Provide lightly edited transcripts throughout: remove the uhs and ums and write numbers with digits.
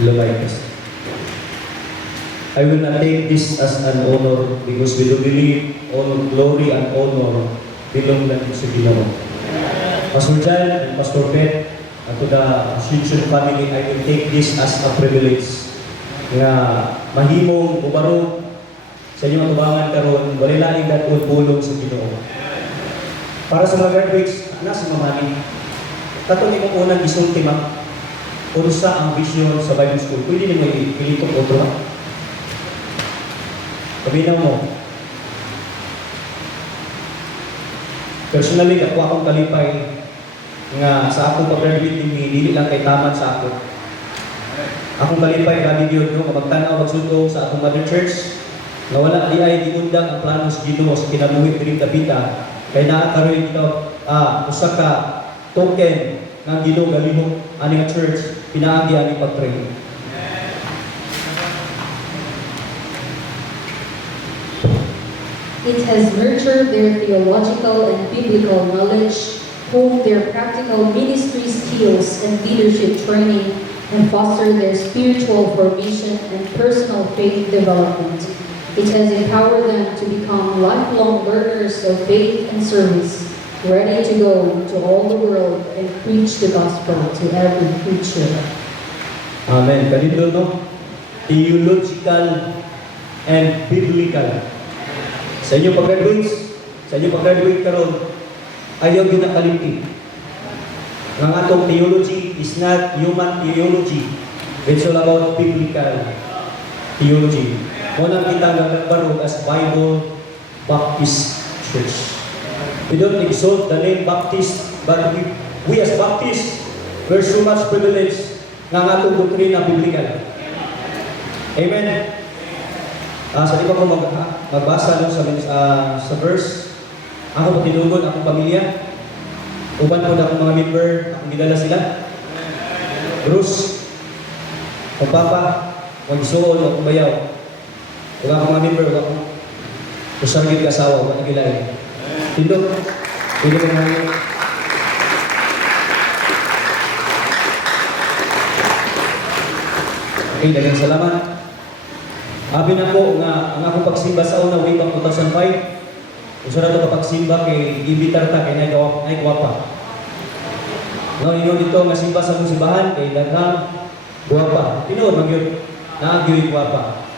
Leviticus. I will not take this as an honor because we do believe all glory and honor belong lang sa Ginoo. Pastor Jan and Pastor Pet, and to the Ascension family, I will take this as a privilege nga mahimong ubarog sa inyong atubangan karon, wala laing datong pulong sa Ginoo. Para sa mga graduates, nasa mamani, katong imong unang isulti ma, unsa ang vision sa Bible School. Pwede nimo ilitok otro ha? Kabinaw mo. Personally, ako akong kalipay nga sa akong pag-graduate din, dili lang kay taman sa ako. Akong kalipay, grabe yun, no? Kapag tanaw, magsuto sa akong mother church, na wala di ay diundang ang plano sa Ginoo sa kinabuhi diring Davita, kay naakaroy ito, usa ka token ng Ginoo galihok ani nga church, pinaagi ani pag-pray. It has nurtured their theological and biblical knowledge, honed their practical ministry skills and leadership training, and fostered their spiritual formation and personal faith development. It has empowered them to become lifelong learners of faith and service, ready to go to all the world and preach the gospel to every creature. Amen. Kanito no? Theological and biblical. Sa inyo pag-graduate karon, ayaw ginakalimti. Ang atong theology is not human theology. It's all about biblical theology. Muna kita nagbarog as Bible Baptist Church. We don't exalt the name Baptist, but we as Baptists, we're so much privileged ng atong doktrina biblical. Amen. Sa di pa ko magbasa doon sa verse, ako patinugon, akong pamilya, uban po na akong mga member, akong gidala sila. Bruce, akong papa, mag-isuon, akong bayaw. Huwag akong mga member, huwag akong usargit kasawa, huwag nagilay. Tindog, pwede mo nga yun. Okay, dagang salamat. Abi na ko nga ang akong pagsimba sa una way back 2005. Usa na to kapagsimba kay gibitar ta kay nay gwapa. No, ingon dito nga simba sa mong simbahan kay daghang gwapa. Tinuod man gyud naagyoy gwapa.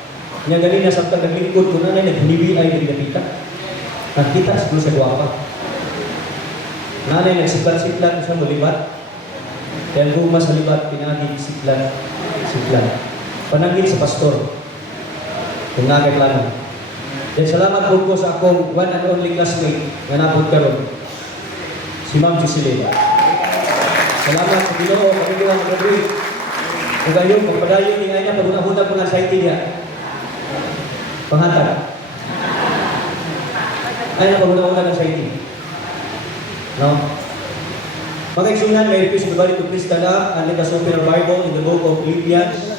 Nya ganina sa taglingkod ko na naghinibi ay nagdapita. Nakita siguro sa gwapa. Nanay nagsiklat-siklat sa mulibat. Kaya guma sa libat pinagi siklat. Panangit sa pastor. Kung nakay plano. Then salamat po ko sa akong one and only classmate nga napod karon. Si Ma'am Jocelyn. Salamat sa Ginoo kami duha mag-graduate. Ug ayon pagpadayon ni niya paguna-una ko na sa niya. Panghatag. Ay na paguna-una na sa No? Mag-exunan, may request everybody to please stand up and let us open our Bible in the book of Philippians.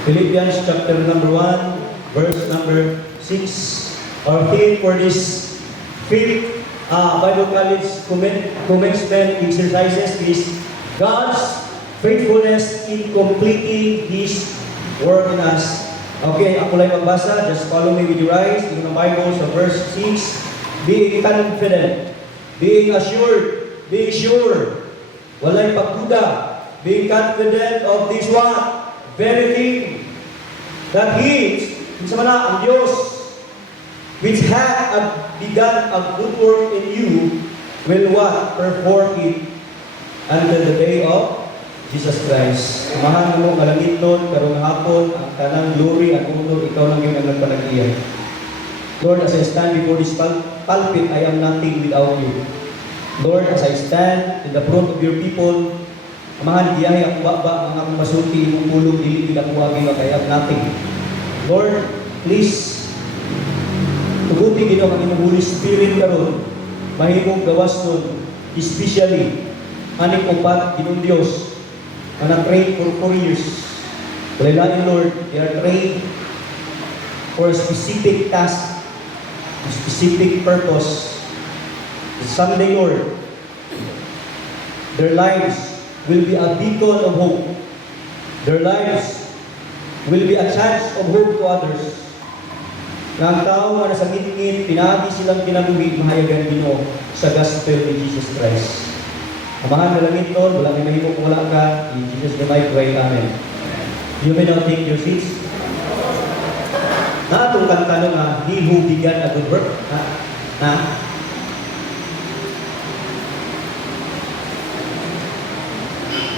Philippians chapter number 1, verse number 6. Our theme for this fifth Bible College commencement exercises is God's faithfulness in completing His work in us. Okay, ako lang magbasa. Just follow me with your eyes. In the Bible, sa verse 6, being confident, being assured, being sure, walay pagduda, being confident of this one, very thing that He, sa mana ang Diyos, which hath begun a good work in you, will what? Perform it until the day of Jesus Christ. Mahal mo kalangit nun, karong hapon, ang kanang glory at honor, ikaw lang yun ang nagpanagiyan. Lord, as I stand before this pulpit, I am nothing without you. Lord, as I stand in the front of your people, Amahan, diyahe ang baba, ang akong masulti, imong pulong, dili pinakuwagi na kaya nothing. Lord, please, tugutin gino ang inyong Holy Spirit karon, mahimong gawas nun, especially, aning upat, ginong Diyos, ang na-train for 4 years. Kailangan, Lord, they are trained for a specific task, a specific purpose. Someday, Lord, their lives will be a beacon of hope. Their lives will be a chance of hope to others. Na ang tao nga nasa ngit-ngit, pinagi silang kinabuhi, mahayagan Ginoo sa gospel ni Jesus Christ. Amahan na langit nun, wala may mahimo kung wala ka. In Jesus' name I pray, Amen. You may now take your seats. Na itong kanta nung He who began a good work.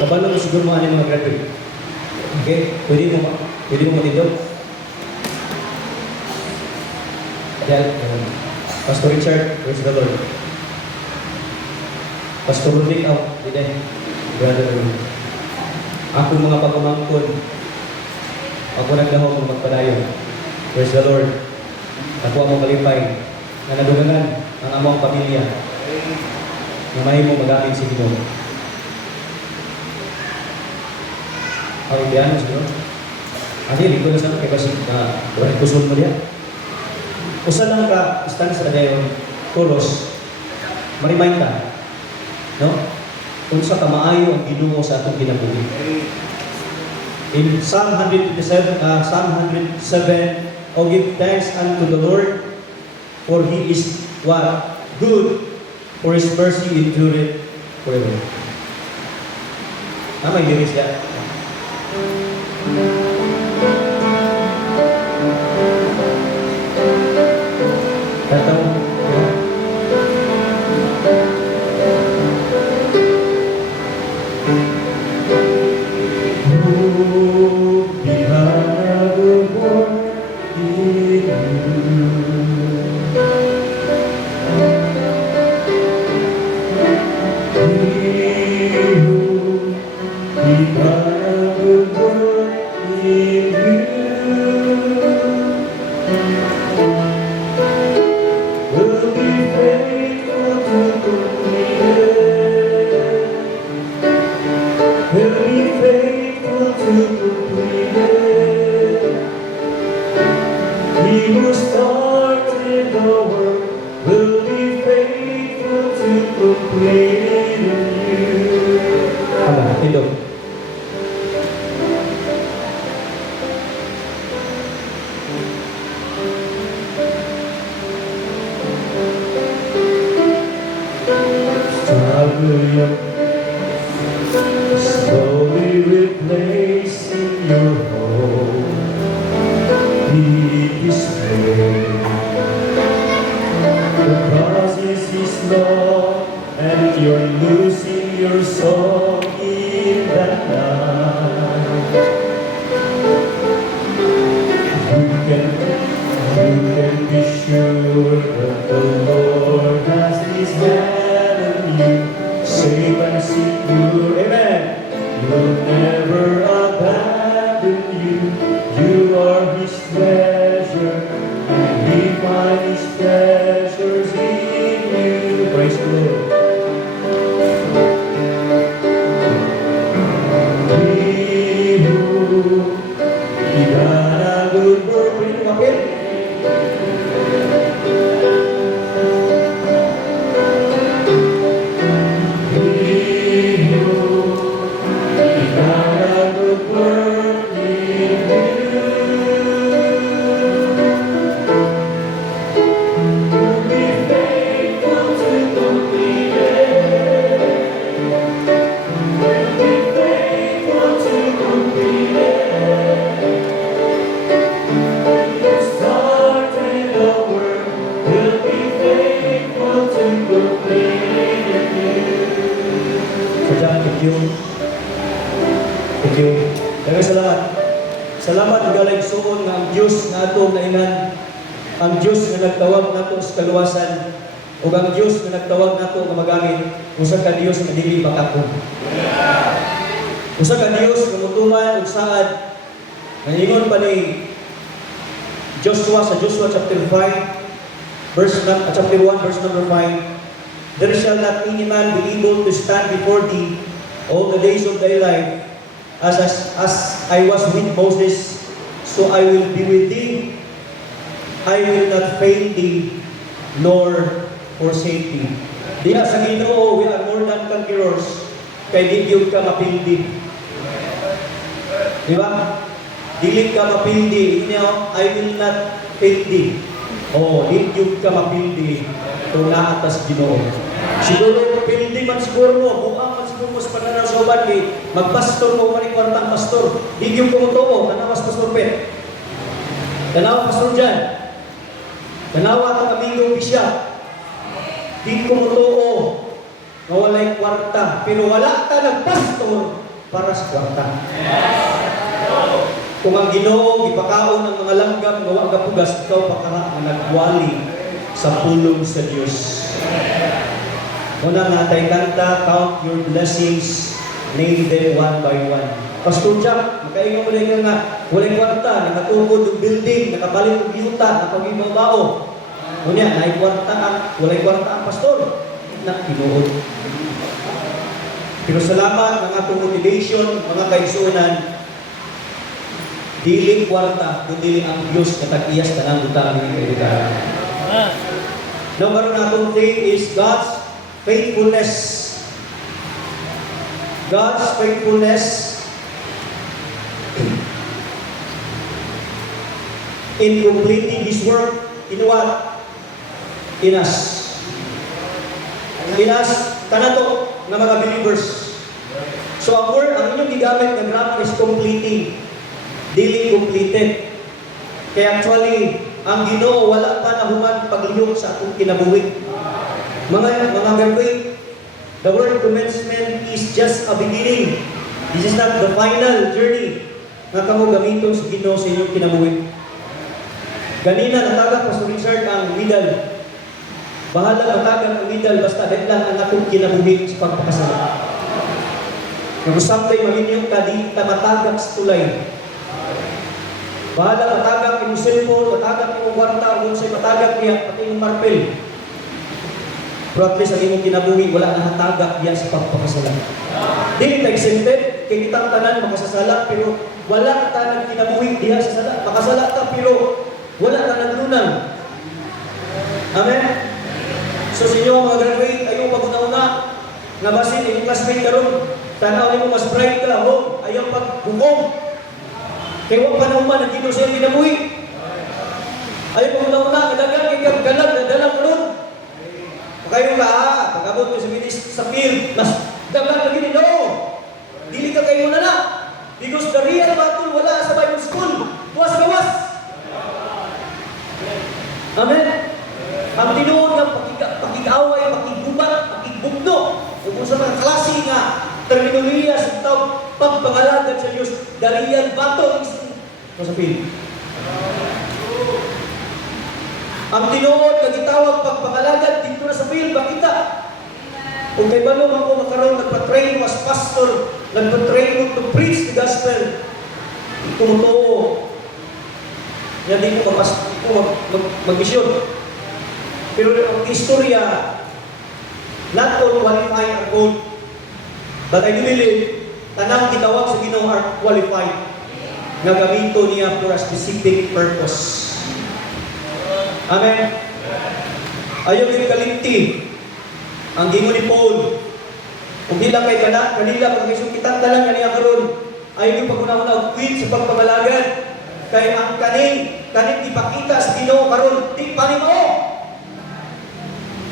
Kabalo mo siguro mga mga graduate. Okay? Pwede mo matindog. Yan. Pastor Richard, praise the Lord. Pastor Rodrick, dito. Brother Rodrick. Ako mga pagumangkon. Ako naglahok ng magpadayon. Praise the Lord. Ako ang malipay na nadugangan ang among pamilya na may mo magamit si Ginoo. Ang ibiyan mo siguro. Adi, hindi ko na sana kay Basig na buhay kusol mo diyan. Usa lang ka, stand sa dayon, chorus, ma-remind ka, no? Kung sa kamaayo ang Ginoo sa atong kinabuhi. In Psalm 107, oh, give thanks unto the Lord, for He is what? Good, for His mercy endureth forever. May lyrics yan. Kataw. Slowly replacing your home, He is great. The process is long, and you're losing your soul in that night. You can be sure that the Lord has His hand on you, safe and secure. Amen. He'll never abandon you. You are His treasure, and He finds His treasures in you. Praise the Lord. He who began a good work. Pwede kapit. Thank you. Daghang salamat. Salamat galay suon nga ang Dios nga atong naingan, ang Dios nga nagtawag nato sa kaluwasan, ug ang Dios nga nagtawag nato nga magamit usa ka Dios nga dili makakog. Usa ka Dios nga mutuman ug saad. Naingon pa ni Joshua sa Joshua chapter 5 chapter 1 verse number 5. There shall not any man be able to stand before thee all the days of thy life. As I was with Moses, so I will be with thee. I will not fail thee, nor forsake thee. Diha sa Ginoo, we are more than conquerors kay di gyud ka mapildi. Di ba? Dili ka mapildi. I will not pildi. Di gyud ka mapildi kung naatas Ginoo. Siguro pildi man siguro mo, buang man siguro mo sa pananaw sa uban kay magpastor mo man kwartang pastor. Di gyud ko mo kanawas pastor Pet. Kanawa pastor Jan. Kanawa ka kamingong bisya. Di ko mo na walay kwarta, pero wala ka nagpastor para sa kwarta. Kung ang Ginoo gipakaon ng mga langgam nga wa gapugas, ikaw pakara nga nagwali sa pulong sa Dios. Una nga tay kanta, count your blessings, name them one by one. Pastor Jack, makaingon mo na nga, walay kwarta, nakatukod ng building, nakapalit ng yuta, nakapag-ibao. Unya, walay kwarta ang pastor. Na tinuod. Pero salamat ng atong motivation, mga kaigsuonan, dili kwarta, kundi ang Diyos na tag-iyas tanang utang ng kaibigan. Now, karon atong theme is God's faithfulness. God's faithfulness in completing His work in what? In us. Kanato nga mga believers. So ang word, ang inyong gigamit na grammar is completing, dili completed. Kaya actually, ang Ginoo wala pa na human paglihok sa atong kinabuhi. Mga graduate, the word commencement is just a beginning. This is not the final journey nga kamo gamiton sa Ginoo sa inyong kinabuhi. Ganina natagak Pastor Richard ang middle. Bahala matagan ang middle, basta dahil lang ang atong kinabuhi sa pagpakasala. Kung samtay mahinyong ka, di ta matagak sa tulay. Bahala matagak yung cellphone, matagak yung kwarta, kung sa'y matagak niya, pati yung marpel. Pero at least ang imong kinabuhi, wala na hatagak niya sa pagpakasala. Di ka exempted, kay kitang tanan makasasala, pero wala ka tanang kinabuhi diha sa sala. Makasala ka, pero wala ka naglunang. Amen? So sa inyo mga graduate, ayaw pag-una-una, nga basin, yung classmate karon, tanaw mo mas bright ka, ayaw pag-bukong. Kaya huwag panahuman, ang Ginoo sa'yo kinabuhi. Ayaw pag-una-una, kadagan, kaya galag, nadalang mo nun. Kayo ka, pag-abot mo sa field, mas dagan lagi, no! Dili ka kayo na. Because the real battle, wala sa Bible school. Buwas-gawas. Amen? Ang tinuod ng pakig-away, pakigubat, pakigbugno, kung sa mga klase nga, terminolohiya sa tawag, pagpangalagan sa Diyos, the real battle is sa field. Ang tinuod na gitawag pagpangalagan dito na sa field, bakita? Kung kay balong ako makaroon, nagpa-train mo as pastor, nagpa-train mo to preach the gospel, tumutuo. Yan din ko mag-misyon. Pero ang istorya, not all qualified are called. But I do believe, tanang gitawag sa Ginoo are qualified. Nagamito niya for a specific purpose. Amen? Ayaw yung kalinti. Ang gingo ni Paul. Kung di lang kay kanila, pag isang kitang talang kaniya karon, ayaw yung pag-una-una quit sa pagpamalagan. Kaya ang kaning ipakita sa Ginoo karon, di pa ni mo.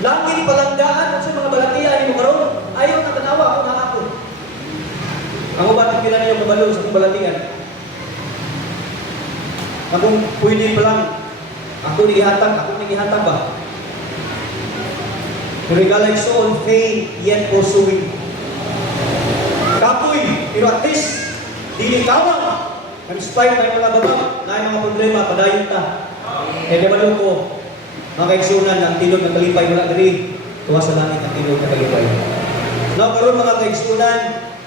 Lagi palanggaan sa mga balatiya ni mo karon, ayaw na tanawa ako na ako. Ang ubat kila niyo mabalo sa balatian. Akong pwede pa lang, ako nigihatag ba? Pero like so on faith, yet pursuing. Kapoy, pero at least, dili kawang. In spite ng mga baba, na mga problema, padayon ta. Kaya naman ko, mga kaigsunan, ang tinod ng kalipay wala diri, tuwa sa langit ang tinod ng kalipay. Now, karon mga kaigsunan,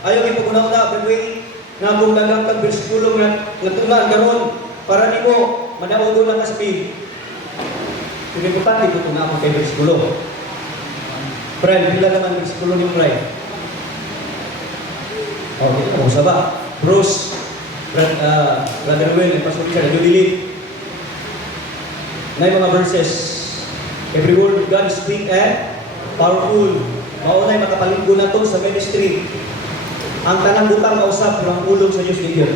ayaw ipag-una-una, graduate, nga kung dagang kag-versikulo nga tungan karon, para ni mo, madaodo lang ka sa pig. Kung importante ko tunga ako kay versikulo. Friend, pila naman versikulo ni Friend? Okay, ako sa ba? Bruce, Brother Will, and Pastor Richard, nag-delete. Na yung mga verses. Every word of God is sweet and powerful. Maunay makapalinggo na to sa ministry. Ang tanang butang kausap, ang ulog sa Diyos ninyo.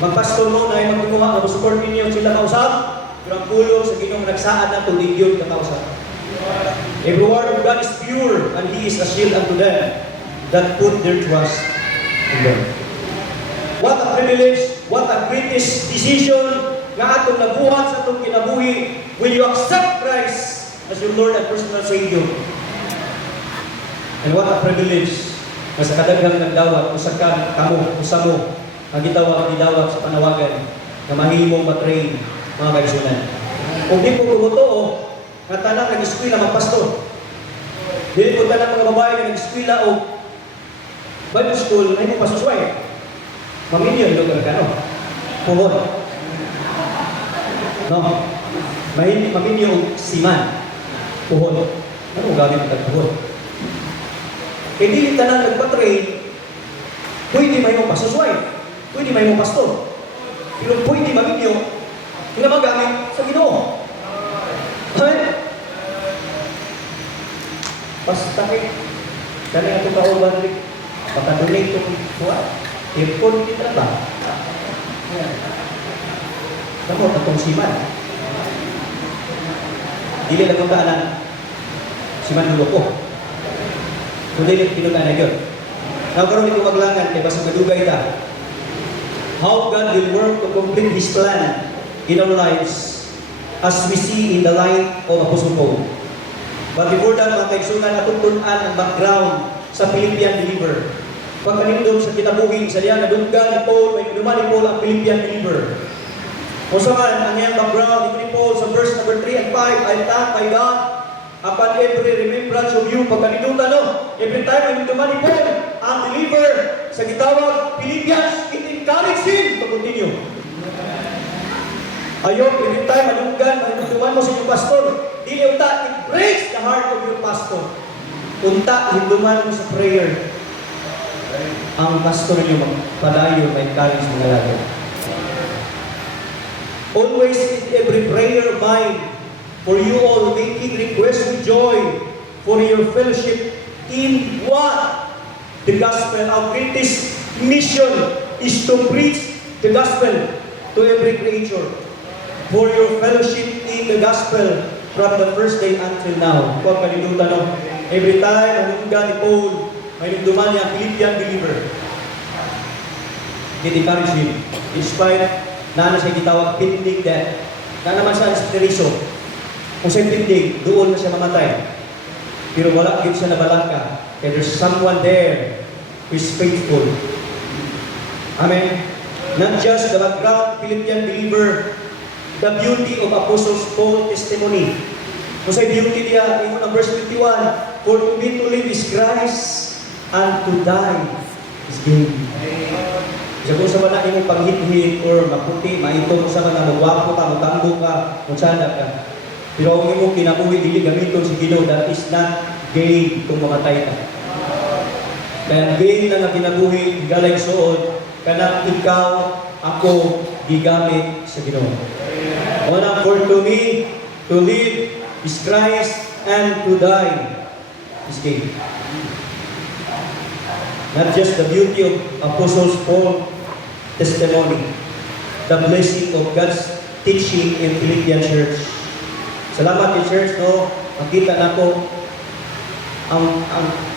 Magpastor mo na ay magkukuha, mag-support ninyo sila kausap, pero ang ulog sa Ginoo nagsaan na ito, ninyo ka kausap. Every word of God is pure, and He is a shield unto them that put their trust in them. What a privilege, what a greatest decision na atong nabuhat sa atong kinabuhi when you accept Christ as your Lord and personal Savior. And what a privilege na sa kadaghang nagdawat, usakan kamo, usamo, ang gidawat sa panawagan na mahimong matrain mga kaigsunan. Kung di po tumutuo, nga tanang nag-eskwela magpastor. Dili po tanang mga babae na nag-eskwela o Bible school, na mo pasusway. Maminyo, ilo ka no? Puhon. No? Maminyo siman. Puhon. Ano gamit ang puhon? E dili tanang nagpa-train, pwede may mo pasusway. Pwede may mo pastor. Pero pwede maminyo, magamit sa Ginoo. Ay! Basta kay kaya ito ka uban rin pakadunay itong kuha aircon kita ba? Kamu itong siman dili lang ang daanan siman dulo ko kung dili pinunan na yun nakaroon ito maglangan kaya basta madugay ta how God will work to complete His plan in our lives as we see in the life of Apostle Paul. But before that, mga kaigsunan, natutunan ang background sa Philippian believer. Pagkanindom sa kinabuhi, sa diyan, nadunggan ni Paul, may naduman ni Paul ang Philippian believer. Kung saan, ang iyang background ni Paul sa verse number 3 and 5, I thank my God upon every remembrance of you. Pagkanindom no? Every time may naduman ni Paul, ang believer sa gitawag Philippians, it encouraged him to continue. Ayun, every time manunggan, manunggan mo sa inyong pastor, dili unta, it breaks the heart of your pastor. Unta, hinduman mo sa prayer. Ang pastor niyo magpadayon, may encourage mga lalo. Always in every prayer of mine, for you all making request with joy, for your fellowship in what? The gospel. Our greatest mission is to preach the gospel to every creature. For your fellowship in the gospel from the first day until now. Kung kalimutan no, every time manunggan ni Paul, may nagduman niya Philippian believer. It encouraged him. Despite na siya gitawag pending death, na naman siya spirito. Kung siya pending, doon na siya mamatay. Pero wala din siya nabalaka. And there's someone there who is faithful. Amen. Not just the background Philippian believer, the beauty of Apostle Paul's testimony. Kung sa beauty niya, ito ng verse 21, for to me to live is Christ, and to die is gain. Kung sa mga imong panghit-hit or maputi, maitong sa mga magwapo ka, magtambo ka, magsada ka. Pero ang imong kinabuhi, dili gamiton si Ginoo, that is not gain kung mamatay ka. Kaya gain na nga kinabuhi, galay suod, kanang ikaw, ako, gigamit sa Ginoo. Una, for to me, to live is Christ, and to die is gain. Not just the beauty of Apostle Paul's testimony, the blessing of God's teaching in Philippian church. Salamat in church, no? Makita na ko ang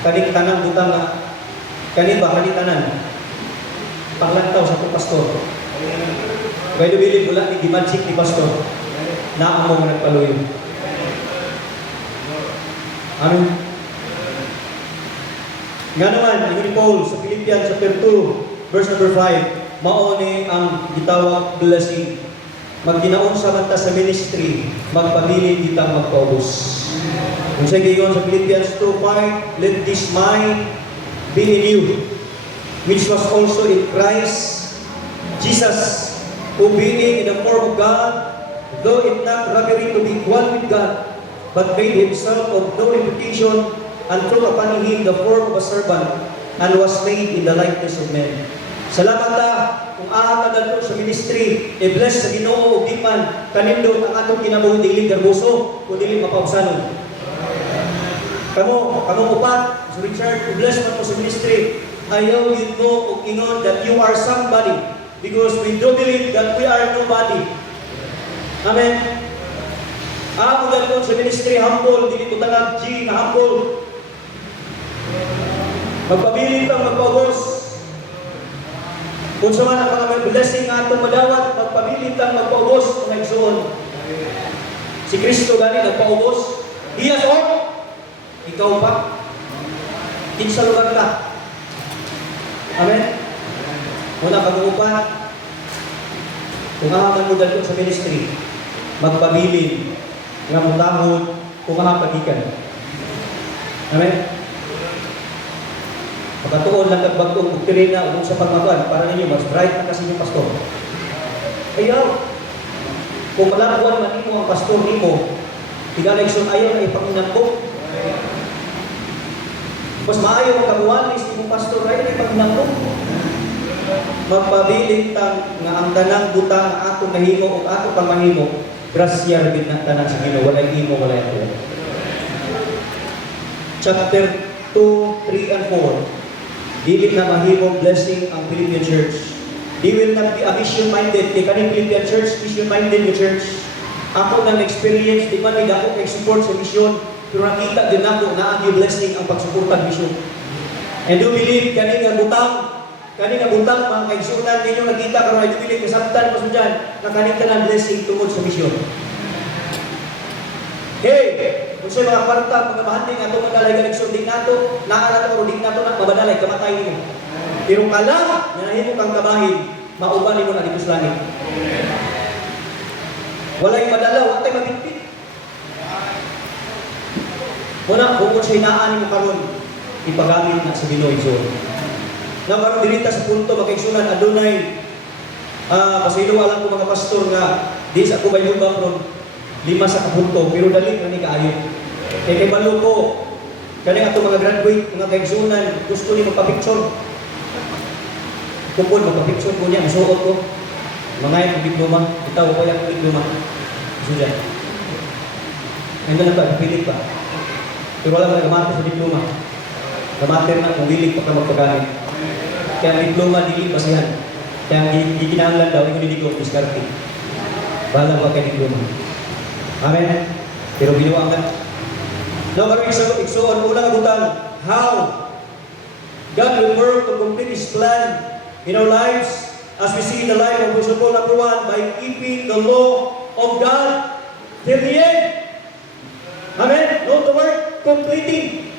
kaning tanang butang na kaning ba kaning tanan paglantaw sa pastor. Kaya dumilig wala ni gimansik ni pastor na amo nga nagpaluyo. Ano? Nga naman, ni Paul sa Philippians chapter 2, verse number 5, mao ni ang gitawag blessing. Magkinaon sa mata sa ministry, magpamili kitang magpaubos. Kung sa gayon sa Philippians 2:5, let this mind be in you, which was also in Christ Jesus, who being in the form of God, though it not robbery to be equal with God, but made himself of no reputation, and took upon him the form of a servant, and was made in the likeness of men. Salamat ta kung aha ka dito sa ministry, i-bless sa Ginoo ug di man kanindot ang atong kinabuhi dili garboso o dili mapausanon. Kamo upat, si Richard, i-bless man mo sa ministry. ayaw yun mo o ingon that you are somebody because we do believe that we are nobody. Amen. Ako ganito sa ministry, humble, dili ko tanag G na humble. Magpabilin kang magpagos. Kung sa man ang mga blessing nga itong madawat, magpabilin kang magpaubos ng igsoon. Si Kristo gani nagpaubos. Iyas o, ikaw pa. Kinsa lugar ka. Amen? Muna pag-uupan, kung ahaman mo dito sa ministry, magpabilin, nga mutahon, kung ahapagikan. Amen? Pagkatuon lang kagbagtong doktrina o sa pagmaban para ninyo mas bright na kasi yung pastor. Ayaw. Kung malakuan man mo ang pastor nimo, tigalekson ayaw na ipanginambok. Mas maayo ang kabuwanis ni pastor ay ipanginambok. Magpabiling tang nga ang tanang butang atong nahimo o ato pang mahimo, grasya ra gid na tanan sa Ginoo, walay imo walay ato. Chapter 2, 3 and 4. Dili na mahimong blessing ang Philippine Church. They will not be a mission-minded. Kaya kaning Philippine Church, mission-minded yung church. Ako nang experience, di man ako kay-support sa mission, pero nakita din ako na ang blessing ang pagsuportang mission. And do believe, kaning nga butang, mga kaigsunan, ninyo nakita karon I do believe, kasabtan mo dyan, na kaning ka blessing tungkol sa mission. Hey! Kung sa'yo mga kwarta, mga mahanding ato madalay ka nagsundin nato, naalat mo, di nato na mabadalay, kamatay mo. Pero kala, nanahin mo kang kabahin, mauban mo na dito sa langit. Walay madala, huwag tayo mabitbit. Muna, kung sa'yo naan mo karon, ipagamit na sa Ginoo so. Na karon dirita sa punto, makaigsunan, adunay, pasilo alam ko mga pastor nga, di sa kubay hubang ron, 5 sa kapunto, pero dali na ni kaayo. Kaya kay balo ko, kaya ato mga graduate, mga kaigsunan, gusto ni magpa-picture. Kupon, magpa-picture ko niya, isuot ko. Mga yung diploma, itaw ko yung diploma. Gusto niya. Ngayon na lang ba, pilit pa. Pero wala mga gamate sa diploma. Gamate na kung wilig pa ka magpagamit. Kaya ang diploma, dili basihan. Kaya hindi kinahanglan daw, hindi ko diskarte. Bahala ba kay diploma. Amen. Pero ginawa ka. Now, karong igsoon, unang abutan, how God will work to complete His plan in our lives as we see in the life of Principle number 1 by keeping the law of God till the end. Amen. Note the word, completing.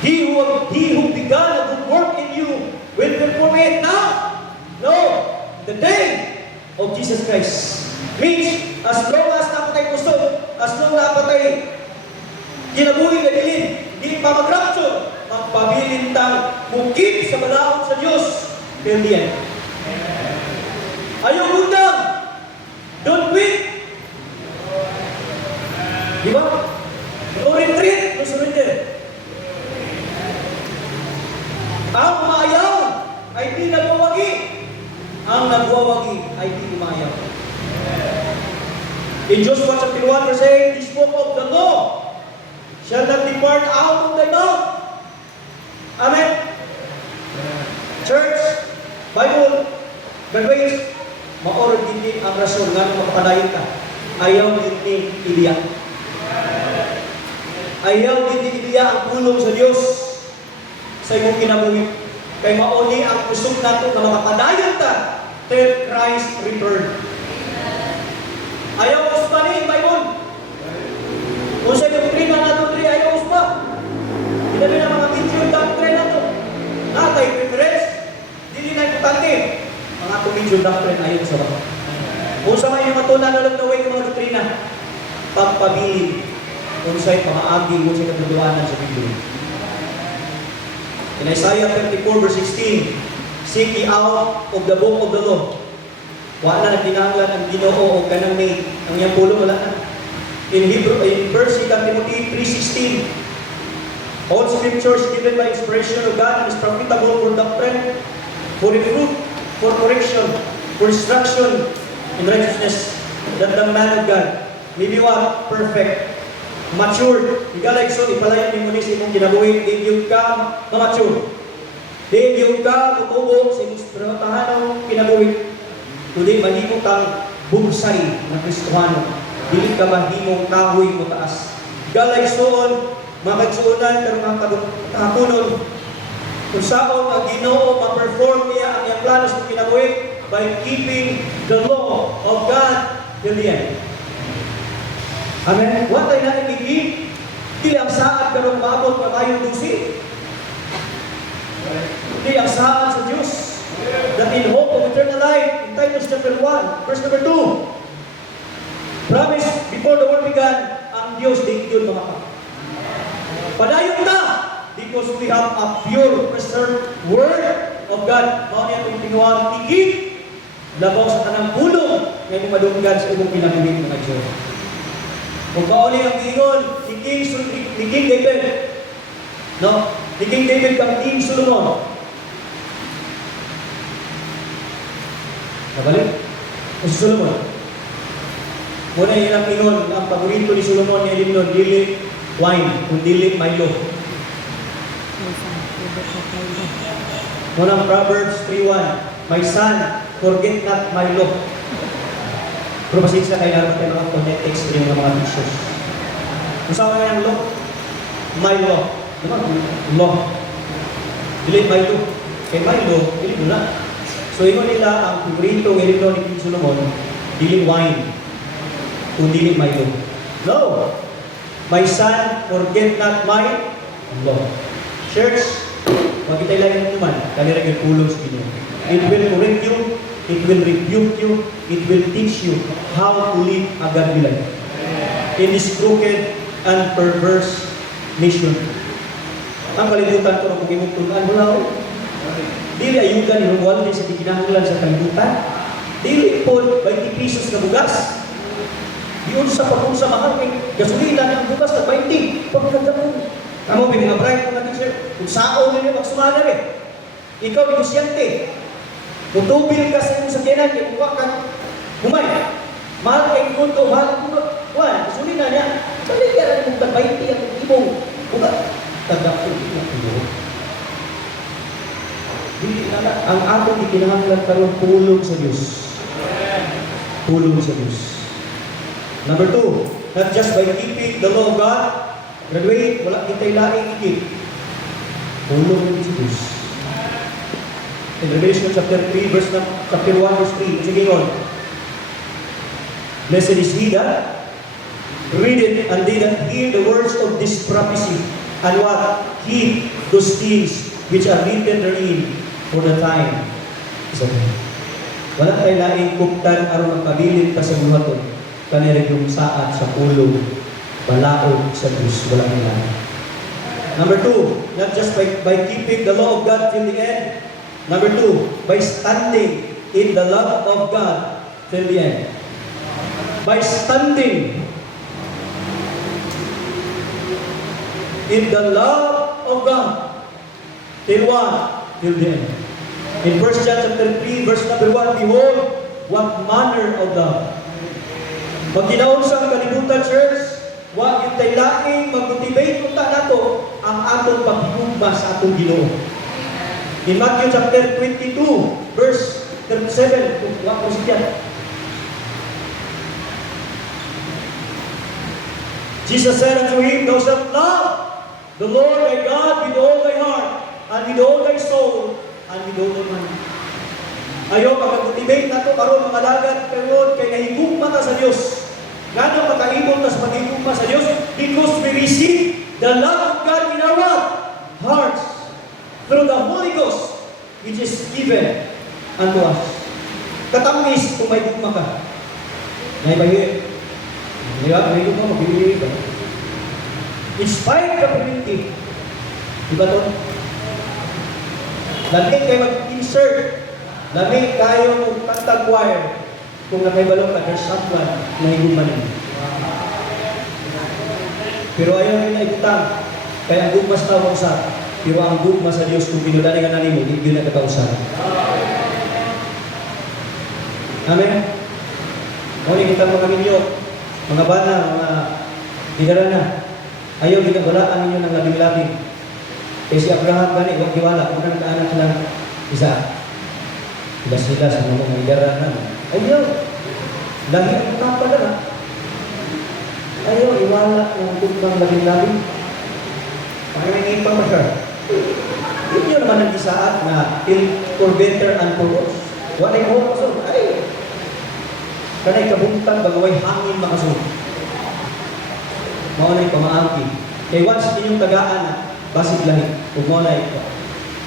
He who began a good work in you will perform it now. No, the day of Jesus Christ. Means, as long as napatay kusog, as long napatay kinabuhi na dilin, di pa mag-rapture, magpabilin tang mukit sa balaod sa Diyos. Till the end. Ayaw undang! Don't quit! Di ba? No retreat, no surrender. Ang maayaw ay di nagwawagi. Ang nagwawagi ay di umayaw. In Joshua chapter 1 verse 8, this book of the law shall not depart out of thy mouth. Amen. Church, Bible, graduates, maorag din ang rason nga makapadayon ka. Ayaw din ni Iliya. Ayaw din ni Iliya ang pulong sa Diyos sa imong kinabuhi. Kay mauni ang kusog nato na makapadayon ta till Christ return. Ayaw uspa ni Bible. Kung sa doktrina nato diri ayaw uspa. Hindi na mga video doctrine nato. Natay preference. Dili na importante. Mga video doctrine ayaw sa ba. Kung sa may matunan na lang naway mga doktrina, pagpabilin kung sa'y pamaagi kung sa'y katuluanan sa Biblia. In Isaiah 34 verse 16, seek ye out of the book of the law. Wala na kinahanglan ang Ginoo o kanang may ang iyang pulo wala na. In 1 Timothy 3:16, all scriptures given by inspiration of God is profitable for doctrine, for reproof, for correction, for instruction in righteousness, that the man of God may be what? Perfect, matured. Ikaw like so, ipalayan ni mo ni sa imong kinabuhi, yung ka ma-mature. Di yung ka utubo sa inyong pinamatahanong kinabuhi. Kundi mahimo kang bugsay na Kristohano. Dili ka mahimong kahoy mo taas. Galay suon, mga kagsuonan, pero mga kahakunon, kung saan ang Ginoo ma-perform niya ang iyang plano sa kinabuhi by keeping the law of God till the end. Amen? What ay naibigin? Dili ang saad karong maabot na mayong dusi. Dili ang saad sa Diyos. That in hope of eternal life, in Titus chapter 1, verse number 2, promise before the world began, ang Diyos di yun mga padayon na, because we have a pure, preserved Word of God. Mao niya itong tinuwang tigit, labaw sa kanang pulong, ngayon madunggan sa imong pinamimit mga Diyos. Kung kauli ang ingon, ni King David, no? Ni King David kang King Solomon. Nabalik? O si Solomon. Muna yun ang ingon, ang paborito ni Solomon niya din nun, dili wine, kung dili Milo. Muna ang Proverbs 3:1, my son, forget not my law. Pero pasensya kayo naman tayo mga phonetics rin ng mga teachers. Kung saan nga yung law? My law. Diba? Law. Dili Milo. Kay Milo, dili mo na. So, ingon nila ang paborito ng ni King Solomon, dili wine, kung dili Milo. No! My son, forget not my law. Church, wag kita ilagay naman, kanila yung kulong sa inyo. It will correct you, it will rebuke you, it will teach you how to live a godly life in this crooked and perverse nation. Ang kalibutan ko na kung imugtunan, wala ko. Dili ayudan yung wala sa kinahanglan sa kalibutan. Dili po 20 pesos na bugas. Diyon sa pagkong sa mahal kay gasolina ng bugas na 20. Pagkanda mo. Amo binabray ko nga teacher. Kung sao nila magsumana rin. Ikaw negosyante. Kung tubil ka sa iyong sakyanan, kaya kuha ka humay. Mahal kay kundo, mahal kay kundo. Wala, gasolina niya. Sabi kaya rin mong 20 ang ibong bugas. Tagapin ang ibong. Ang atong ikinahanglan karon pulong sa Diyos. Pulong sa Diyos. Number 2, not just by keeping the law of God, graduate, wala kita'y laing ikip. Pulong sa Diyos. In Revelation chapter 1 verse 3, sige on. Blessed is he that read it and they that hear the words of this prophecy and what? Keep those things which are written therein, for the time is at hand. Wala tayo laing kuptan aron magpabilin pa sa buhaton kanila yung saat sa pulong balaod sa Diyos. Wala nang laing. Number 2, not just by keeping the law of God till the end. Number 2, by standing in the love of God till the end. By standing in the love of God till what? Till the end. In 1 John chapter 3, verse number 1, behold, what manner of love. Pag ginaunsa ang kalibutan, church, wag yung tayo laing mag-motivate kung nato ang atong paghigugma sa atong Ginoo. In Matthew chapter 22, verse 37, kung wag ko siya. Jesus said unto him, thou shalt love the Lord thy God with all thy heart, and with all thy soul, and with all thy mind. Ayaw, pag-motivate na ito, karoon mga lagat, pero kay nahigugma ta sa Diyos. Gano'ng makaibon ta sa paghigugma sa Diyos? Because we receive the love of God in our hearts through the Holy Ghost, which is given unto us. Katamis kung may gugma ka. Naibayi. Di ba? May gugma, mabili ka. Inspired ka community. Diba ito? Lamig kayo mag-insert. Lamig kayo mag-kanta choir. Kung nakaibalong ka, there's someone na higuman niyo. Pero ayaw nyo na ikutang. Kaya ang gugmas tawag sa, pero ang gugmas sa Diyos, kung pinudali ka na nimo, hindi na katausan. Amen? Muli kita mga minyo, mga bana, mga higarana, ayaw ginagalaan ninyo ng labing-labing. Kaya si Abraham gani, huwag diwala, kung nagkaanak lang isa. Sila sa mga idaranan. Ayaw, lagi ang kapal na. Ayaw, iwala ng tumpang labing-labing. Pakingin pa ba siya? Yun naman ang isaat na for better and for worse. Walay mo kasunod. Ay! Kanay kabungtan, bagaway hangin makasunod. Maunay pamaangkin. Kaya once inyong tagaan na, basig lahi, huwag maunay ito.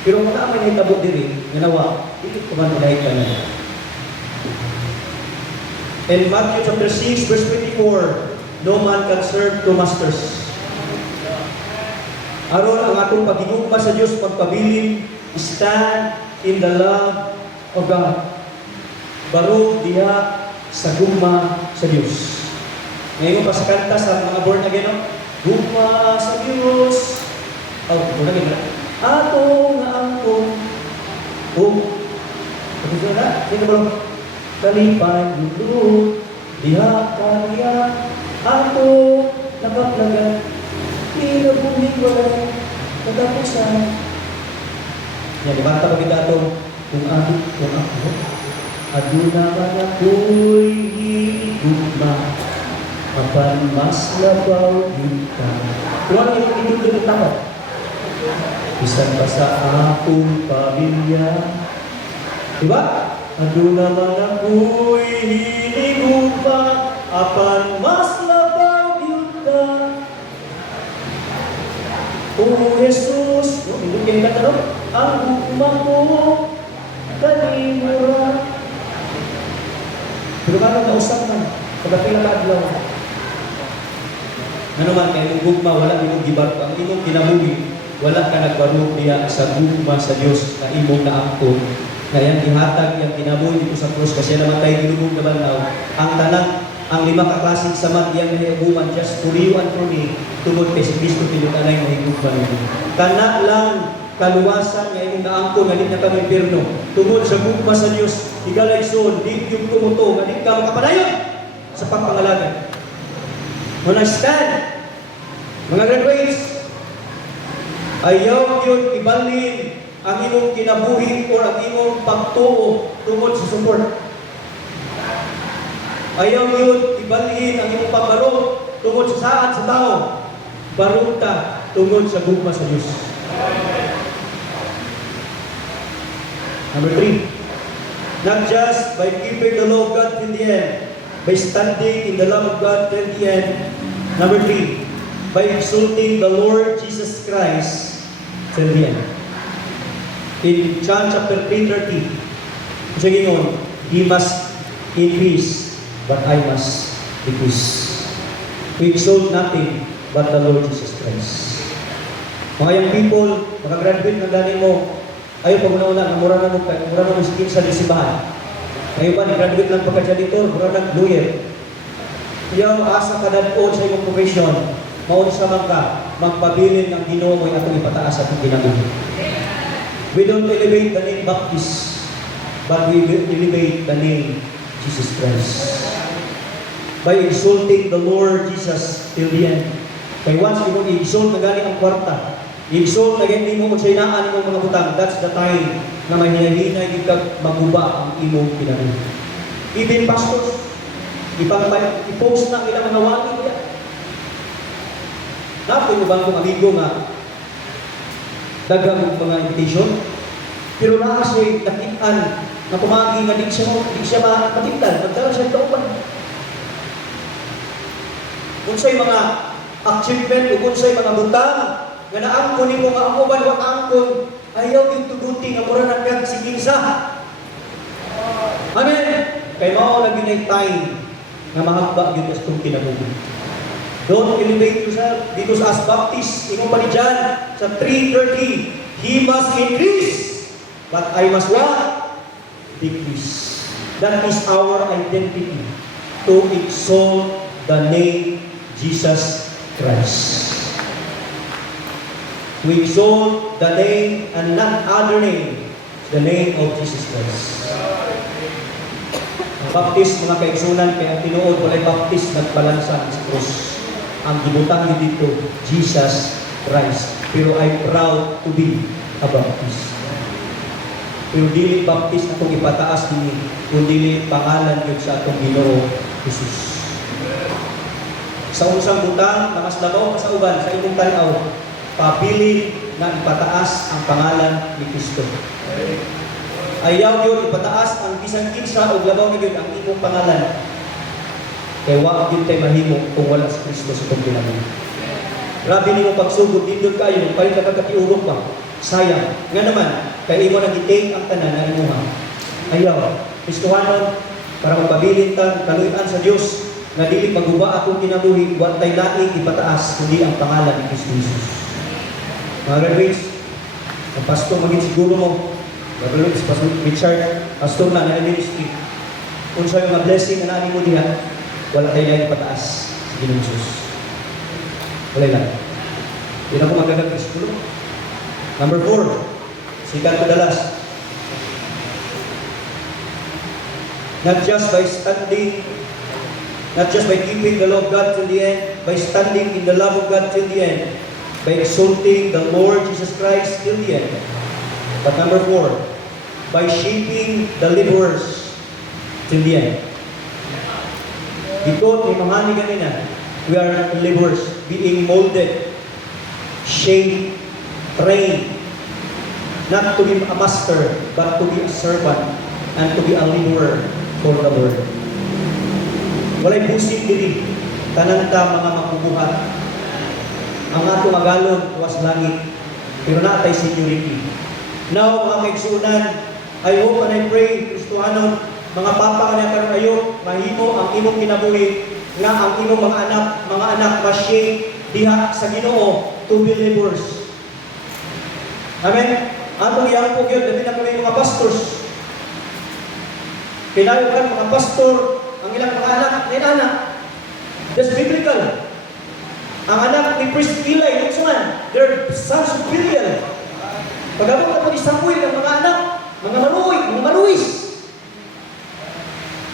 Pero kung naman yung tabot diri, ganawa, ikit ko man ilahi ka na. In Matthew chapter 6, verse 24, no man can serve two masters. Aron ang atong pagigugma sa Diyos pagpabilin, stand in the love of God. Baro diha sa gugma sa Diyos. Ngayon pa sa kanta sa mga born again, no? Gugma sa Diyos. Born again na. Ato nga angkon. Kapag na, sino ba? Kalipan lulot, diha karya, ato nakaplagan. Pinabuhin walay katapusan. Yan, ibanta pa kita ito. Kung ako, aduna man ako'y higugma, kapan mas labaw kita. Kung ano yung pinutulog ng tapat? Bisan pa sa akong pamilya. Diba? Aduna man ako'y hinigugma, kapan mas labaw kita. O Jesus, hindi kayo natanong, ang hukma ko, kalimura. Pero kano nausap man, pagkapila ka adlaw. Ano man, kaya yung hukma, wala imong gibarko. Ang imong kinabuhi, wala ka nagbarok niya sa hukma sa Diyos na imong naangkon. Kaya ihatag yung kinabuhi dito sa krus, kasi namatay ginubog na banlaw. Ang tanang, ang lima kaklasig sa man, iyang nahiubuman, just for you and for me, tungod kay si Kristo tinutanay na higugma nito. Kana lang kaluwasan nga imong naangkon nga di na kami impierno. Tungod sa gugma sa Dios, igalayson, di yung tumuto nga di ka makapadayon sa pagpangalagan. Understand? Mga graduates, ayaw yun ibalin ang imong kinabuhi o ang imong pagtuo tungod sa support. Ayaw yun ibalhin ang imong pagbarog tungod sa saad sa tao. Baruta tungod sa gugma sa Diyos. Number 3, not just by keeping the law of God till the end, by standing in the love of God till the end. Number 3, by exalting the Lord Jesus Christ till the end. In John chapter 3:30, sige ngon, He must increase, but I must decrease. We exalt nothing but the Lord Jesus Christ. Mga young people, makagraduate ng dani mo, ayaw pag una-una, mura na mo skin sa disibahan. Ngayon ba, graduate lang pagka-janitor, mura na lawyer. Ayaw, asa ka na sa iyong profession, maunsa man ka, magpabilin ng Ginoo mo yung atong ipataas at kinabuhi. We don't elevate the name Baptist, but we elevate the name Jesus Christ. By exalting the Lord Jesus till the end. Kaya once mo i-exalt na galing ang kwarta, i-exalt na ganyan mo kung sa inaan ng mga butang, that's the time na may hinahinay ikag maguba ang imong kinabuhi. Even pastors, i-post na ilang mga wali niya. Napoy mo ba kung amigo nga dagang mga invitation? Pero naa siya'y nakitaan na kumagi nga di siya matitan, magdala siya kauban. Kung sa'y mga achievement o kung sa'y mga butang nga naangkon mo nga ang uban wag angkon, ayaw yung tuguti nga mura ng kag si kinsa. Amen. Kay mao na ginay time nga mahaba gyud as tong kinabuhi. Don't elevate yourself because as Baptist, imo pa ni John sa 3:30, He must increase, but I must what? Decrease. That is our identity, to exalt the name Jesus Christ. We exalt the name and not other name, the name of Jesus Christ. Ang Baptist, mga kaigsunan, kaya tinuod walay Baptist nagbalansa sa krus. Ang gibutang dito, Jesus Christ. Pero I'm proud to be a Baptist. Pero dili Baptist akong ipataas din, kundi pangalan yun sa atong Ginoo Jesus. Sa usang butang, na mas labaw ka sa uban, sa imong tanaw, papili na ipataas ang pangalan ni Kristo. Ayaw yun ipataas ang bisang kinsa o labaw na yun ang imong pangalan. Kaya wag yun tayo mahimo kung wala sa Kristo sa itong pinagin. Grabe niyo pagsugod, dindot kayo, nung palit na pagkatiurok pa. Sayang. Nga naman, kaya imo nag-itake ang tanan na imuha. Ayaw. Kristohanon, para magpabilin ta, kaluyan sa Diyos, na dili maguba akong kinabuhi, huwag tayo naing ipataas, kundi ang pangalan ni Kristo Jesus. Mga graduates, ang pastor maging siguro mo, graduates, Pastor Richard, pastor na ministry, kung sa'yo mga blessing na nani mo diha, wala tayo na ipataas sa Ginoo Jesus. Wala lang. Yun ako magagat sa siguro. Number 4, second to the last. Not just by standing, not just by keeping the law of God till the end, by standing in the love of God till the end, by exalting the Lord Jesus Christ till the end. But number 4, by shaping the laborers till the end. Because may mahani ganina, we are laborers being molded, shaped, trained, not to be a master, but to be a servant, and to be a laborer for the Lord. Walay busing diri, tanan ta mga makubuhat. Ang ato magalon tuwas langit, pero natay security. Now, mga kaigsunan, I hope and I pray, Kristohanon, mga papa na karon ayo, mahimo ang imong kinabuhi, nga ang imong mga anak ma-shape diha sa Ginoo to be laborers. Amen? Atong iyang po yun, labi na kami mga pastors. Kailangan ka mga pastor, ang ilang mga anak, anak. That's biblical. Ang anak ni Priest Eli, yung suman, they're sons of Belial. Pagabot ako ni Samuel, ang mga anak, mga maluwi, mga maluwis.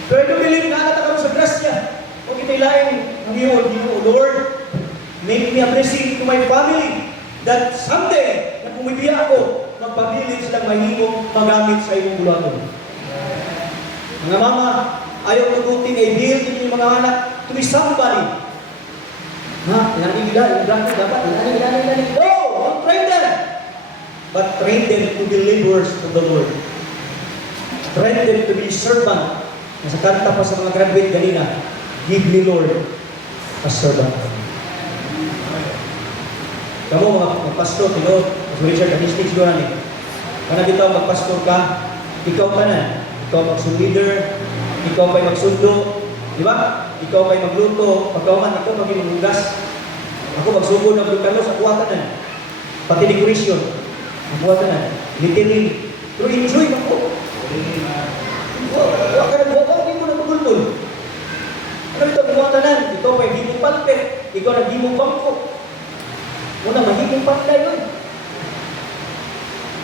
Pero I do believe na anak ako sa grasya. O kita'y laing, ang iyo, Lord, make me a blessing to my family, that someday, na pumibiya ako, magpabilin silang mahimong magamit sa iyong bulaton. Mga mama, ayaw tututing ay build din yung mga anak to be somebody. Ha? Ilan dapat? Ilan. No! Don't train them! But train them to be laborers of the Lord. Train them to be servant. Nasa kanta pa sa mga graduate ganina, give me Lord a servant. Kamu mga pastor, Lord, Pastor Richard, kanistig siguro ni. Kana bitaw magpastor ka, ikaw ka na. Ikaw mag-leader, ikaw pa'y magsundo, di ba? Ikaw pa'y magluto, pagkauman, ikaw maging maghugas. Ako magsugod ng blutalo sa kuwatanan. Pati decoration, ang kuwatanan. Literally, pero enjoy ako. Huwag ka nagbuwag, hindi mo na magultol. Ano ito, kuwatanan? Ikaw pa'y himong palpet, ikaw naghimong bangko. Muna, mahimong palpet yun.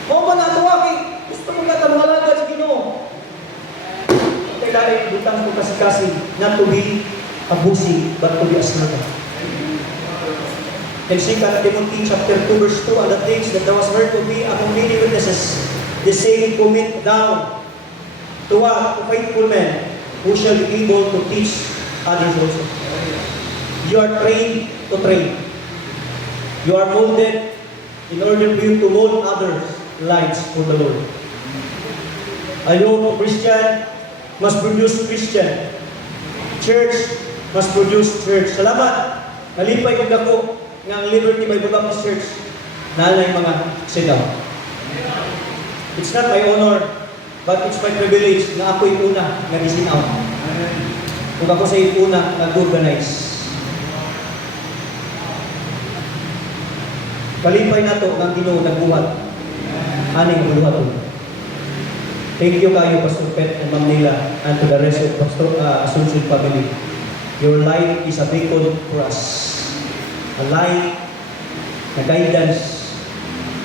Mau ba na ito, gusto mo ka mga lagad sa Ginoo. Kailangan butang ko kasi not to be abusing, but to be a servant. And 2 Timothy chapter 2 verse 2, and the things that thou hast heard of me among many witnesses, the same commit down to what? To faithful men, who shall be able to teach others also. You are trained to train. You are molded in order for you to mold others' lives for the Lord. Ayaw, Christian must produce Christian. Church must produce church. Salamat. Nalipay kong dako ng Liberty Bible Baptist Church na yung mga sit-down. It's not my honor, but it's my privilege na ako yung una na gisin-out. Kung ako sa yung una nag-organize. Kalipay na to ng Ginoo nagbuhat. Aning buluhaton. Thank you kayo, Pastor Pet and Ma'am Nila, and to the rest of Pastor Asuncion family. Your life is a beacon for us. A light na guidance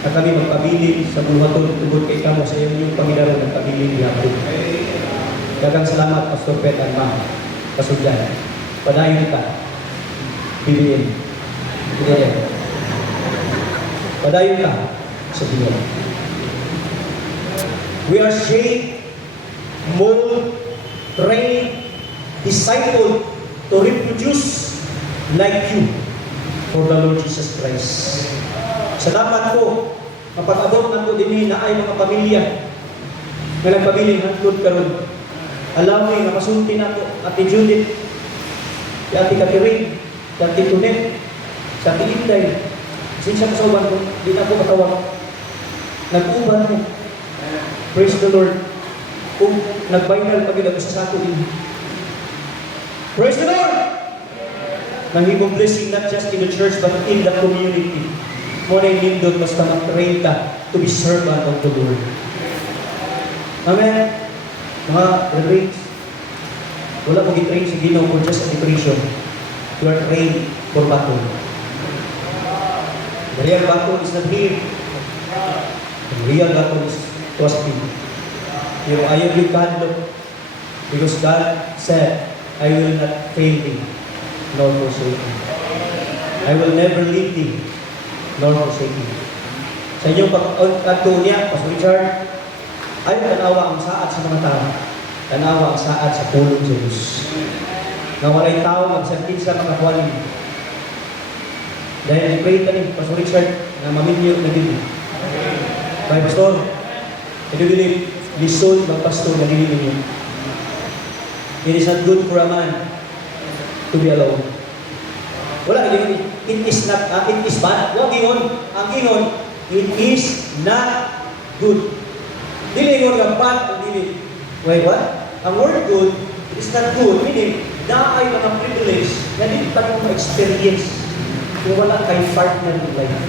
na kami magpabilin sa buhaton tungkol kay kamo sa inyong Panginoon ng pabilin niyapo. Dagang salamat, Pastor Pet and Ma'am. Pasugyan. Padayon kita. BBM. BBM. Padayon ka sa Ginoo. We are shaped, mold, trained, discipled to reproduce like you for the Lord Jesus Christ. Salamat po, kapag-abot na po din na ay mga pamilya na nagpabiling hangtod karon. Alam mo nga masulti na po, Ate Judith, si Ate Catherine, si Ate Tunet, si Ate Inday, sinsya ko sa uban ko, di na po katawag. Nag-uban mo. Praise the Lord. Kung nag-viral pag ako sa sako din. Praise the Lord! Nangibong blessing not just in the church but in the community. Muna yung lindot, basta mag-train ka to be servant of the Lord. Amen? Mga reverends, wala mo gitrain sa Ginoo for just a decoration. You are trained for battle. The real battle is not here. The real battle is trusting. Pero ayaw yung kahadlok. Because God said, I will not fail thee, nor forsake thee. I will never leave thee, nor forsake thee. Sa inyong pag-agto niya, Pastor Richard, ay tanawa ang saad sa mga tao. Tanawa ang saad sa pulong sa Diyos. Na walay tao magsakit sa mga kawanin. Dahil i-pray ka ni Pastor Richard na maminyo na din. Kaya Pastor, ito din lisod magpastor na din ninyo. It is not good for a man to be alone. Wala ka din. It is not, it is bad. Huwag gingon. Ang gingon, it is not good. Dili gingon ka bad ang dili. Wait, what? Ang word good, it is not good. Meaning, na ay mga privilege na hindi pa mo ma-experience kung wala kay partner in life.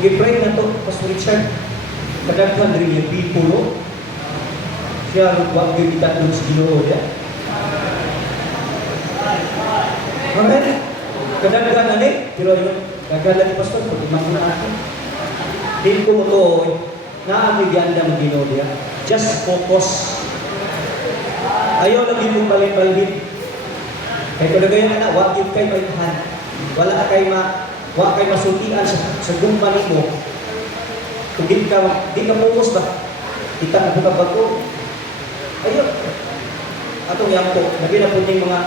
Okay, pray na to, Pastor Richard. Kadaghan rin yung people, no? Siya, huwag yung itatong sa Ginoo niya. Amen? Kadaghan na rin. Pero yun, kadaghan ni Pastor, pag imakuna natin. Hindi ko mo to, naabigyan na ng Ginoo niya. Just focus. Ayaw lang din mong balin-balin. Kaya kalagayan na, wag yung kay maitahan. Wala kay masultian sa gumpani mo. Kung di ka focus ba? Kita na buka bago. Ayun. Atong yan po, lagi na po yung mga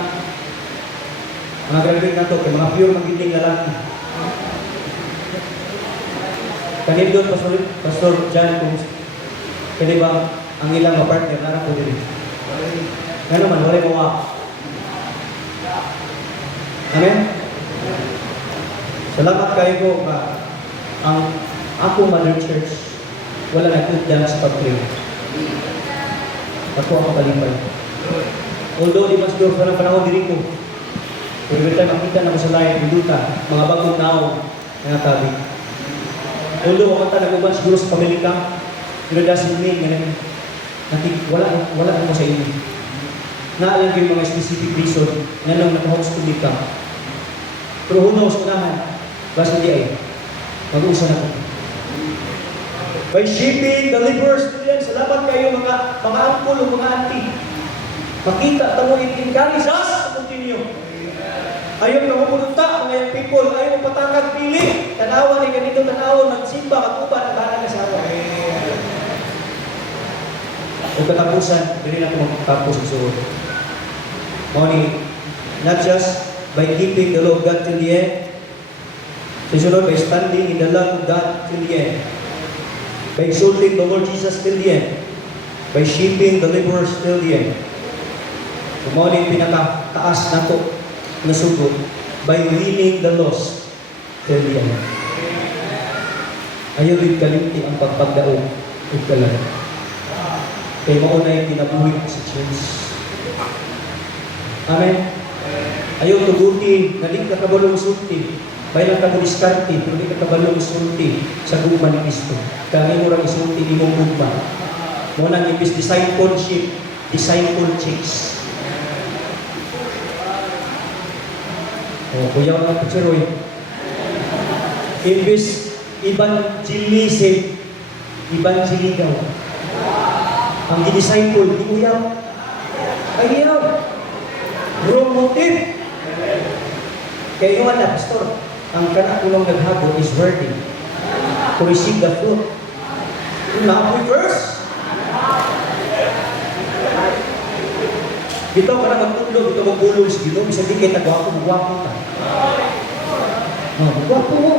graduate na to, kay mga pure magiting lalaki. Kanil doon, Pastor John, kung kaya ba ang ilang partner na po din. Nga naman, wala mo ako. Amen? Salamat kayo po ang ako Mother Church wala nagtudyan sa pag-pray. Ako ang kalipay. Although di mas doon pa ng panahon diri ko, pero every time makita na ko sa live, biduta, mga bagong naong nga tabi. Although ako ta nag-uban siguro sa pamilya ka, pero doesn't mean wala ako sa inyo. Naalam ko yung mga specific reason na nang naka-homeschooling ka. Pero who knows, unahan, basta di ay, mag-uusa na ko. By shipping, the laborers, salamat kayo mga uncle o mga auntie. Makita, tamo i-encourage us to continue. Ayaw na pumunta, mga young people, ayaw mo patangkag pili. Tanawa ni ganito, tanawa, magsimba, mag-uban, ang bahala na sa awa. O katapusan, hindi na ito magtapos ang suod. Money, not just by keeping the law of God till the end, susunod by standing in the love of God till the end, by exalting the Lord Jesus till the end, by shipping the laborers till the end. Money, pinakataas na ito na sugod, by winning the lost till the end. Ayaw din kalimti ang pagpagdaog o kalan. Kaya mauna yung kinabuhi sa church. Amen? Ayaw tuguti, na di ka kabalong sulti. Bayan ka mo diskarte, pero di ka kabalong sulti sa guma ni Cristo. Kaya mo rin isulti ni mong guma. Muna ng ibis discipleship, disciple chicks. O, kuya mga pictureoy. Ibis evangelism, evangeligaw. Ang disciple, di uyaw. Ay, yaw. Wrong motive. Kaya yun na, Pastor, ang kanakulong naghago is worthy. to receive the fruit. Love me first. Dito ka na magtulog, dito magpulong sa Ginoo, bisa di kita gwapo ka. Gwapo mo.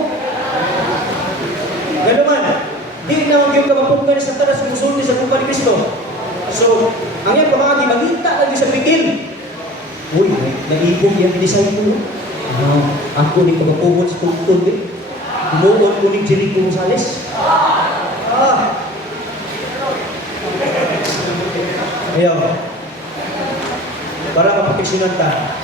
Gano'n man, di na ang iyong kamapunggan sa tanas sumusulti sa kumpa ni Kristo. So, ang iyong pamagi, magita lagi sa pikil. Uy, naibog yung disciple. Ako ni kamapunggan sa kumpa ni Tumuon ko ni Jericho Gonzales. Ayaw. Para mapagkisinan ta,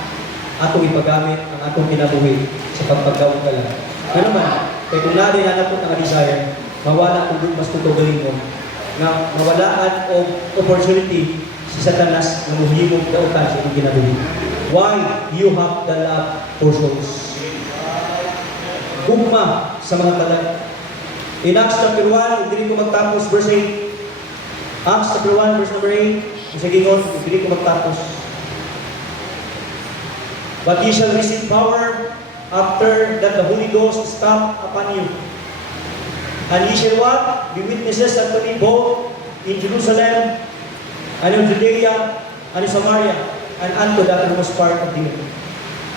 atong ipagamit ang atong kinabuhi sa pagpagkawag ka lang. Ano man, kaya kung natin hanapot ang desire, mawala kung mas tutugaling mo, na mawalaan o opportunity si Satanas na muhimong kautan sa iyong kinabuhi. Why? You have the love for souls. Gugma sa mga talag. In Acts chapter 1, hindi ko magtapos, verse 8. Acts chapter 1, verse number 8. Sa gingon, hindi ko magtapos. But ye shall receive power after that the Holy Ghost is come upon you. And ye shall what? Be witnesses unto me both in Jerusalem and in Judea and in Samaria and unto the uttermost part of the earth.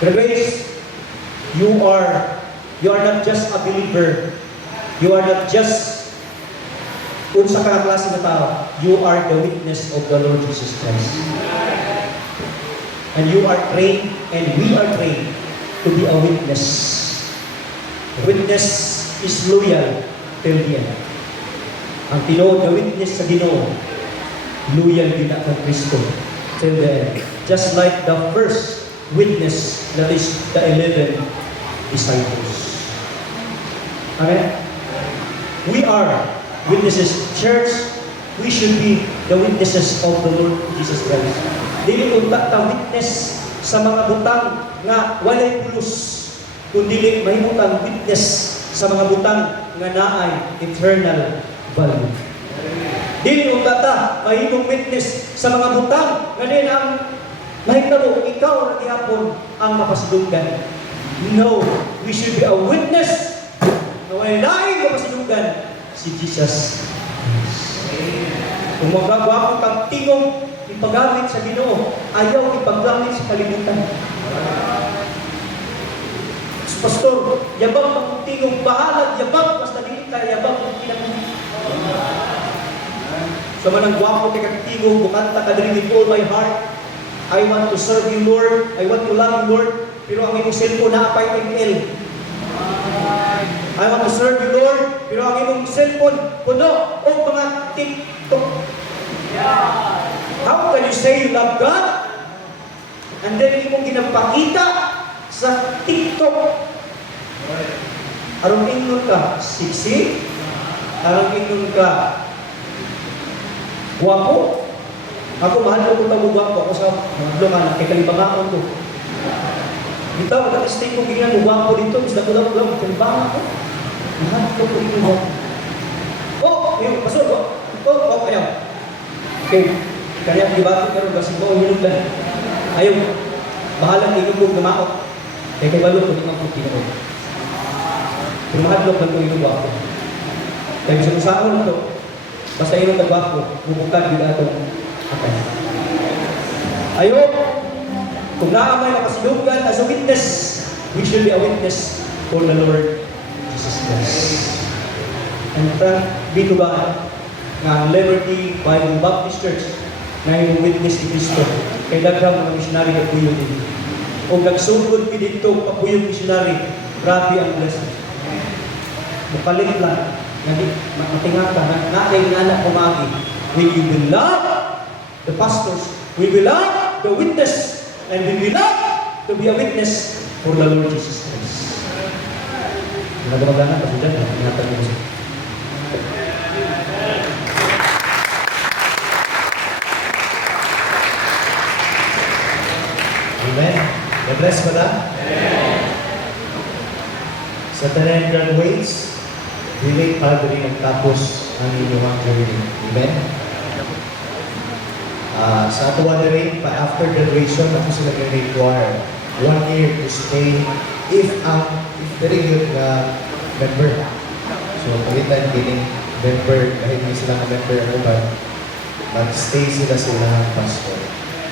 Grace, you are not just a believer. You are not just unsa ka klase na tao. You are the witness of the Lord Jesus Christ. And you are trained, and we are trained to be a witness. A witness is loyal till the end. Ang tinuod na witness sa Ginoo, loyal din ang Kristo till the end. Just like the first witness, that is the 11 disciples. Amen? We are witnesses. Church, we should be the witnesses of the Lord Jesus Christ. Dili unta ta witness sa mga butang nga walay pulos, kundi mahimutang witness sa mga butang nga naay eternal value. Dili unta ta mahimong witness sa mga butang nga din ang mahitabo ikaw ra gihapon ang mapasidunggan. No, we should be a witness na walay laing mapasidunggan si Jesus. Kung magagawa mo kang tingong ipagamit sa Ginoo, ayaw ipaggamit sa kalibutan. Pastor, yabang ang tingong bahalag, yabang basta dili ka, yabang ang kinabuhi. So manang gwapo kay kang tingong, bukanta ka diri with all my heart. I want to serve you, Lord. I want to love you, Lord. Pero ang imong cellphone na apay ML. I want to serve you, Lord. Pero ang imong cellphone puno o mga TikTok. How can you say you love God and then imong ginapakita sa TikTok? Arong ingon ka sexy, arong ingon ka guwapo. Ako mahal ko kung guwapo ako sa mga ka kay kalibangaon ko. Dito, mag-stay ko ganyan mo guwapo dito, mas nakulang-kulang, kalibangan ako. Mahal ko kung ito. Oh, yung pasok ko. Oh, ayaw. Okay, kaya dibato karon kasi mo hinug lang. Ayaw, bahalang igugog na maot. Kaya kay balot ko di man puti ko. Kung mahadlok man ko hinug ako. Kaya gusto ko sa ako to, basta hinug kagwako, bubukad yun atong atay. Ayaw, kung naamay makasidunggan as a witness, we should be a witness for the Lord Jesus Christ. And thank be to God ng Liberty Bible Baptist Church na yung witness ni Cristo kay daghang mga missionary na puyo din. O nagsugod ki dito papuyong missionary, grabe ang blessing. Mukalit lang, matingata, natin anak kumagi. When you will love the pastors, we will love the witness, and we will love to be a witness for the Lord Jesus Christ. Nagmagana kasi dyan, ingatan mo siya. Amen. God bless mo na. Sa tanan graduates, dili pa rin nagtapos ang inyong journey. Amen. Sa ato rin, after graduation, ako sila require 1 year to stay if very good na member. So So, pagitan kining member, kahit hindi sila na member ano ba, mag-stay sila ng pastor.